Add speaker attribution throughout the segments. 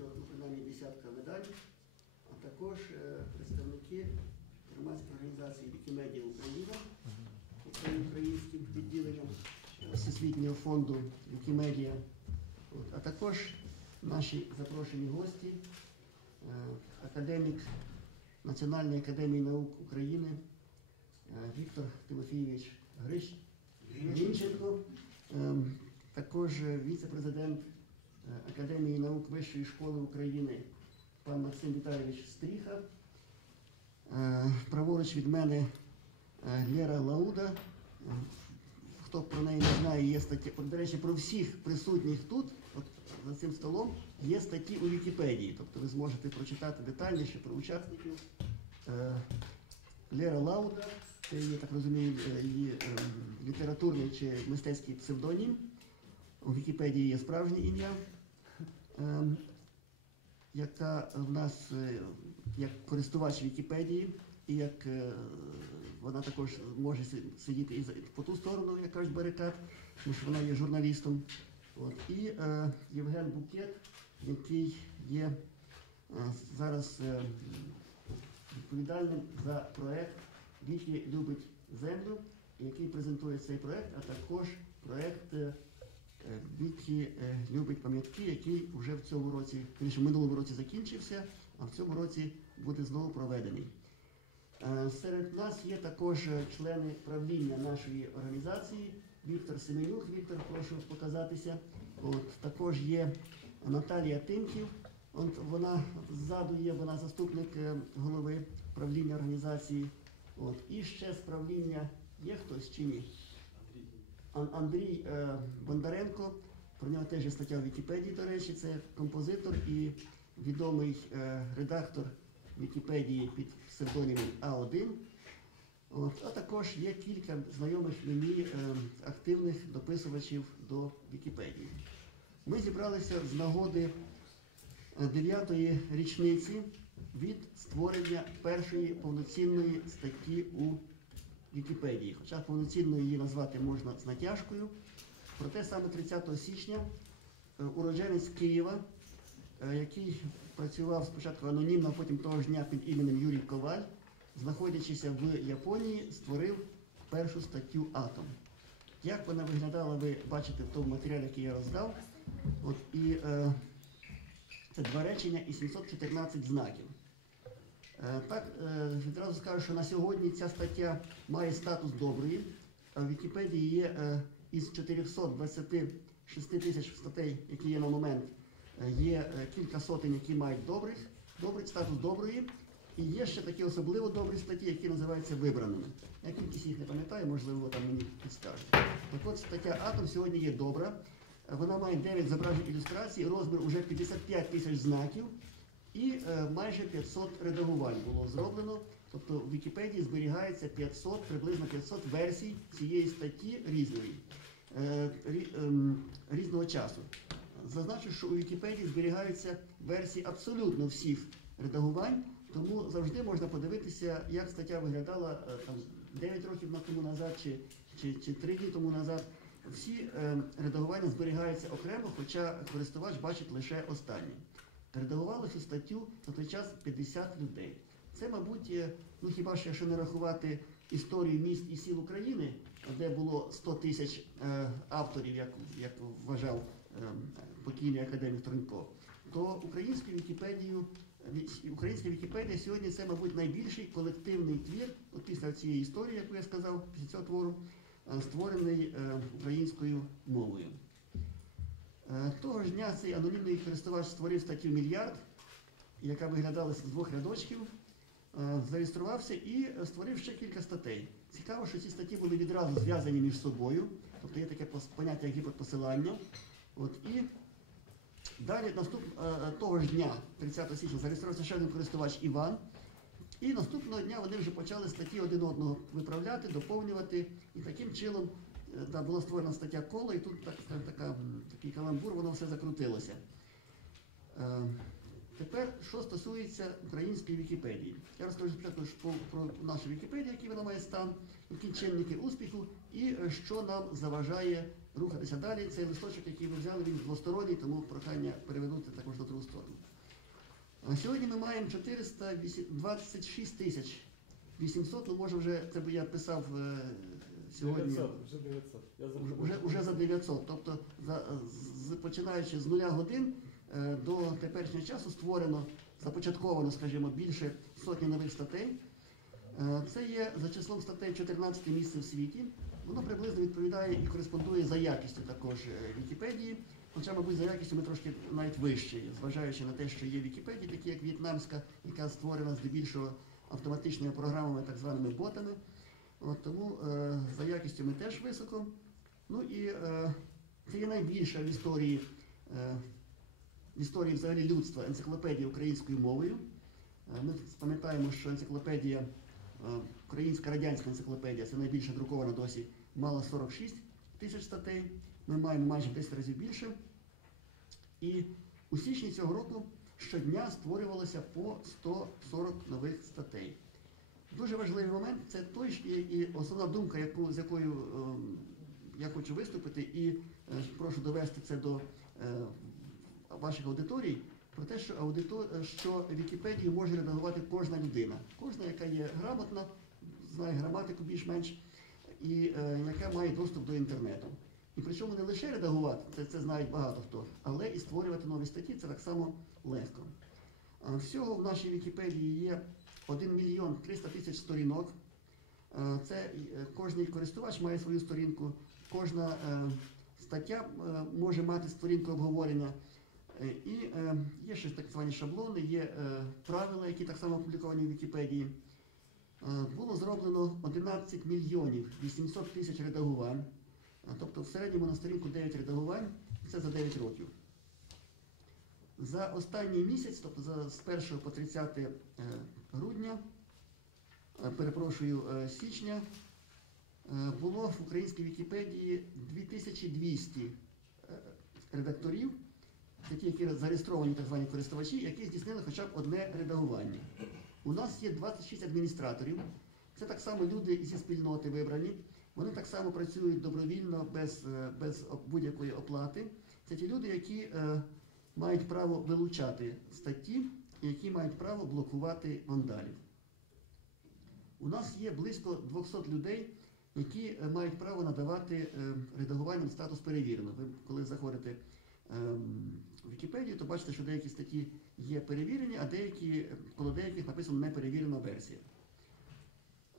Speaker 1: ну, принаймні десятка видань, а також е, представники громадської організації Вікімедія Україна, українським відділенням Всесвітнього фонду Вікімедія, а також наші запрошені гості, е, академік Національної академії наук України е, Віктор Тимофійович Грищ, Грінченко, ем, також віце-президент Академії наук Вищої школи України пан Максим Віталійович Стріха. Е, Праворуч від мене е, Лера Лауда. Хто про неї не знає, є стаття. До речі, про всіх присутніх тут, от за цим столом, є статті у Вікіпедії. Тобто ви зможете прочитати детальніше про учасників. Е, Лера Лауда, це є, так розумію, її літературний чи мистецький псевдонім. У Вікіпедії є справжнє ім'я, яка в нас е, як користувач Вікіпедії, і як е, вона також може сидіти і по ту сторону, як кажуть, барикад, тому що вона є журналістом. От. І е, Євген Букет, який є е, зараз відповідальним за проект Віки любить землю, який презентує цей проект, а також проект е, е, е, любить пам'ятки, який вже в цьому році, в минулому році закінчився, а в цьому році буде знову проведений. Е, Серед нас є також члени правління нашої організації. Віктор Семенюк, Віктор, прошу показатися. От, також є Наталія Тимків. От вона ззаду є, вона заступник голови правління організації. От, і ще з правління є
Speaker 2: хтось чи ні?
Speaker 1: Ан- Андрій е, Бондаренко, про нього теж є стаття в Вікіпедії, до речі, це композитор і відомий е, редактор Вікіпедії під псевдонімом А1. От, а також є кілька знайомих мені е, активних дописувачів до Вікіпедії. Ми зібралися з нагоди е, дев'ятої річниці від створення першої повноцінної статті у Вікіпедії. Хоча повноцінною її назвати можна з натяжкою. Проте саме 30 січня е, уродженець Києва, е, який працював спочатку анонімно, а потім того ж дня під іменем Юрій Коваль, знаходячися в Японії, створив першу статтю Атом. Як вона виглядала, ви бачите в тому матеріалі, який я роздав. От, і е, це два речення і 714 знаків. Е, Так, е, відразу скажу, що на сьогодні ця стаття має статус доброї. В Вікіпедії є е, із 426 тисяч статей, які є на момент, є кілька сотень, які мають добрих, добрий статус доброї. І є ще такі особливо добрі статті, які називаються вибраними. Я кількість їх не пам'ятаю, можливо, там мені підскажуть. Так от стаття Атом сьогодні є добра. Вона має 9 зображень ілюстрацій, розмір уже 55 тисяч знаків і е, майже 500 редагувань було зроблено. Тобто в Вікіпедії зберігається 500, приблизно 500 версій цієї статті різної, е, рі- ем, різного часу. Зазначу, що у Вікіпедії зберігаються версії абсолютно всіх редагувань, тому завжди можна подивитися, як стаття виглядала е, там 9 років тому назад чи, чи, чи 3 дні тому назад. Всі е, редагування зберігаються окремо, хоча користувач бачить лише останні. Редагували статтю на той час 50 людей. Це, мабуть, е, ну хіба що якщо не рахувати історію міст і сіл України, де було 100 тисяч е, авторів, як, як вважав е, покійний академік Тронько, то українську Вікіпедію, українська Вікіпедія сьогодні це, мабуть, найбільший колективний твір, от після цієї історії, яку я сказав, після цього твору, е, створений е, українською мовою. Е, Того ж дня цей анонімний користувач створив статтю Мільярд, яка виглядала з двох рядочків, е, зареєструвався і створив ще кілька статей. Цікаво, що ці статті були відразу зв'язані між собою, тобто є таке поняття як гіперпосилання. От, і далі наступ, е, того ж дня, 30 січня, зареєструвався ще один користувач Іван. І наступного дня вони вже почали статті один одного виправляти, доповнювати. І таким чином да, була створена стаття коло, і тут так, скажімо, така, такий каламбур, воно все закрутилося. Е, Тепер, що стосується української Вікіпедії. Я розкажу спочатку про, про нашу Вікіпедію, який вона має стан, які чинники успіху, і е, що нам заважає рухатися далі. Цей листочок, який ви взяли, він двосторонній, тому прохання перевернути також на другу сторону. А Сьогодні ми маємо 426 тисяч 800, ну може вже це би я писав е,
Speaker 2: сьогодні. 900, вже
Speaker 1: 900. Я уже за 900. Тобто, за, з, починаючи з нуля годин е, до теперішнього часу створено, започатковано, скажімо, більше сотні нових статей. Е, це є за числом статей 14 місце в світі. Воно приблизно відповідає і кореспондує за якістю також е, Вікіпедії. Хоча, мабуть, за якістю ми трошки навіть вищі, зважаючи на те, що є Вікіпедії, такі як в'єтнамська, яка створена здебільшого автоматичними програмами, так званими ботами. От, тому е, за якістю ми теж високо. Ну і е, це є найбільша в історії, е, в історії взагалі людства енциклопедія українською мовою. Е, ми пам'ятаємо, що енциклопедія, е, українська радянська енциклопедія, це найбільша друкована досі, мала 46 тисяч статей. Ми маємо майже 10 разів більше. І у січні цього року щодня створювалося по 140 нових статей. Дуже важливий момент це той, що є і основна думка, яку, з якою ем, я хочу виступити, і е, прошу довести це до е, ваших аудиторій, про те, що аудито, що Вікіпедію може редагувати кожна людина, кожна, яка є грамотна, знає граматику більш-менш, і е, яка має доступ до інтернету. І причому не лише редагувати, це, це знають багато хто, але і створювати нові статті це так само легко. Е, Всього в нашій Вікіпедії є 1 мільйон 300 тисяч сторінок. Е, Це е, кожний користувач має свою сторінку, кожна е, стаття може мати сторінку обговорення. І є ще так звані шаблони, є правила, які так само опубліковані в Вікіпедії. Було зроблено 11 мільйонів 800 тисяч редагувань. Тобто в середньому на сторінку 9 редагувань, це за 9 років. За останній місяць, тобто з 1 по 30 е, грудня, е, перепрошую, е, січня, е, було в українській Вікіпедії 2200 е, редакторів, це ті, які зареєстровані так звані користувачі, які здійснили хоча б одне редагування. У нас є 26 адміністраторів. Це так само люди зі спільноти вибрані. Вони так само працюють добровільно, без, без будь-якої оплати. Це ті люди, які е, мають право вилучати статті, які мають право блокувати вандалів. У нас є близько 200 людей, які е, мають право надавати е, редагуванням статус перевірено. Ви коли заходите ем, в Вікіпедію, то бачите, що деякі статті є перевірені, а деякі, коло деяких написано неперевірена версія.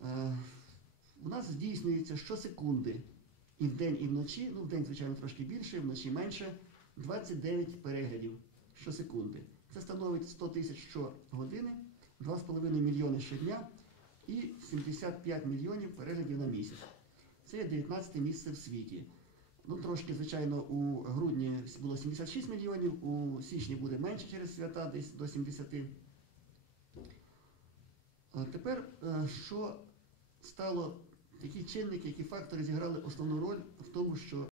Speaker 1: Е, У нас здійснюється щосекунди і вдень, і вночі, ну вдень, звичайно, трошки більше, вночі менше, 29 переглядів щосекунди. Це становить 100 тисяч щогодини, 2,5 мільйони щодня і 75 мільйонів переглядів на місяць. Це є 19 місце в світі. Ну, трошки, звичайно, у грудні було 76 мільйонів, у січні буде менше через свята, десь до 70. А тепер, е, що стало, які чинники, які фактори зіграли основну роль в тому, що